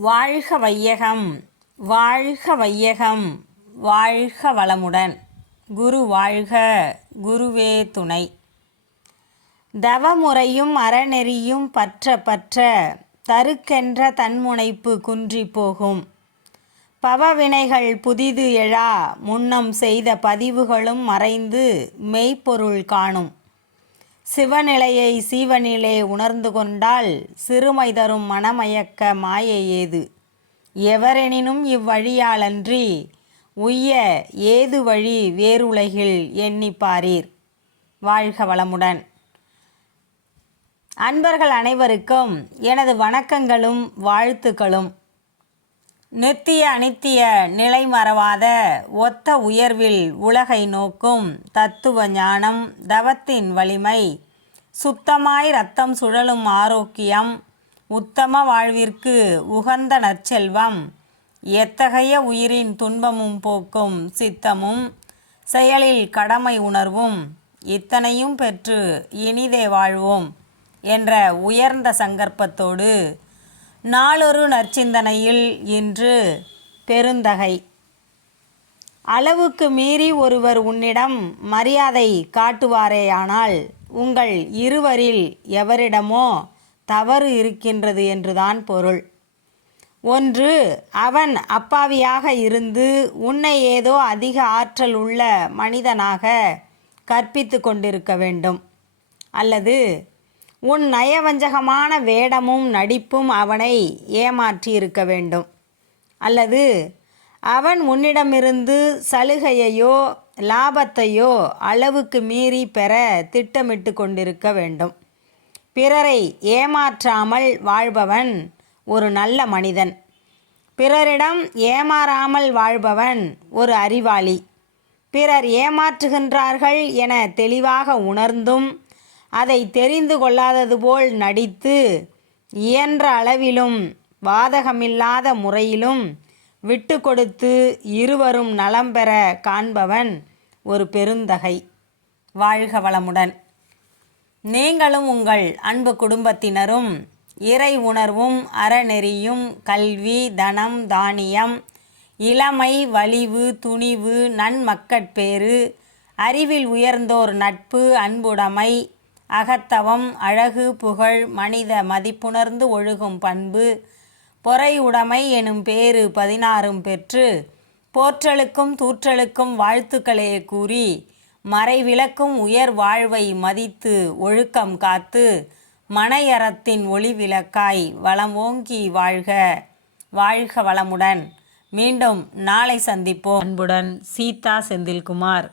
வாழ்க வையகம் வாழ்க வையகம் வாழ்க வளமுடன். குரு வாழ்க குருவே துணை. தவமுறையும் அறநெறியும் பற்ற பற்ற தருக்கென்ற தன்முனைப்பு குன்றி போகும். பவவினைகள் புதிது எழா முன்னம் செய்த பதிவுகளும் மறைந்து மெய்ப்பொருள் காணும். சிவநிலையை சீவனிலே உணர்ந்து கொண்டால் சிறுமை தரும் மனமயக்க மாயை ஏது? எவரெனினும் இவ்வழியாலன்றி உய்ய ஏது வழி வேறுலகில் எண்ணிப்பாரீர்? வாழ்க வளமுடன். அன்பர்கள் அனைவருக்கும் எனது வணக்கங்களும் வாழ்த்துக்களும். நித்திய அனித்திய நிலை மறவாத ஒத்த உயர்வில் உலகை நோக்கும் தத்துவ ஞானம் தவத்தின் வலிமை. சுத்தமாய் ரத்தம் சுழலும் ஆரோக்கியம் உத்தம வாழ்விற்கு உகந்த நற்செல்வம். எத்தகைய உயிரின் துன்பமும் போக்கும் சித்தமும் செயலில் கடமை உணர்வும் இத்தனையும் பெற்று இனிதே வாழ்வோம் என்ற உயர்ந்த சங்கற்பத்தோடு நாளொரு நற்சிந்தனையில் இன்று பெருந்தகை. அளவுக்கு மீறி ஒருவர் உன்னிடம் மரியாதை காட்டுவாரேயானால் உங்கள் இருவரில் எவரிடமோ தவறு இருக்கின்றது என்றுதான் பொருள். ஒன்று அவன் அப்பாவியாக இருந்து உன்னை ஏதோ அதிக ஆற்றல் உள்ள மனிதனாக கற்பித்து கொண்டிருக்க வேண்டும். அல்லது உன் நயவஞ்சகமான வேடமும் நடிப்பும் அவனை ஏமாற்றி இருக்க வேண்டும். அல்லது அவன் உன்னிடமிருந்து சலுகையையோ லாபத்தையோ அளவுக்கு மீறி பெற திட்டமிட்டு கொண்டிருக்க வேண்டும். பிறரை ஏமாற்றாமல் வாழ்பவன் ஒரு நல்ல மனிதன். பிறரிடம் ஏமாறாமல் வாழ்பவன் ஒரு அறிவாளி. பிறர் ஏமாற்றுகின்றார்கள் என தெளிவாக உணர்ந்தும் அதை தெரிந்து கொள்ளாதது போல் நடித்து இயன்ற அளவிலும் வாதகமில்லாத முறையிலும் விட்டு கொடுத்து இருவரும் நலம் பெற காண்பவன் ஒரு பெருந்தகை. வாழ்க வளமுடன். நீங்களும் உங்கள் அன்பு குடும்பத்தினரும் இறை உணர்வும் அறநெறியும் கல்வி தனம் தானியம் இளமை வலிவு துணிவு நன்மக்கட்பேறு அறிவில் உயர்ந்தோர் நட்பு அன்புடைமை அகத்தவம் அழகு புகழ் மனித மதிப்புணர்ந்து ஒழுகும் பண்பு பொறை உடைமை எனும் பேறு பதினாறும் பெற்று போற்றலுக்கும் தூற்றலுக்கும் வாழ்த்துக்களே கூறி மறைவிளக்கும் உயர் வாழ்வை மதித்து ஒழுக்கம் காத்து மனையறத்தின் ஒளி விளக்காய் வளம் ஓங்கி வாழ்க வாழ்க வளமுடன். மீண்டும் நாளை சந்திப்போம். அன்புடன் சீதா செந்தில்குமார்.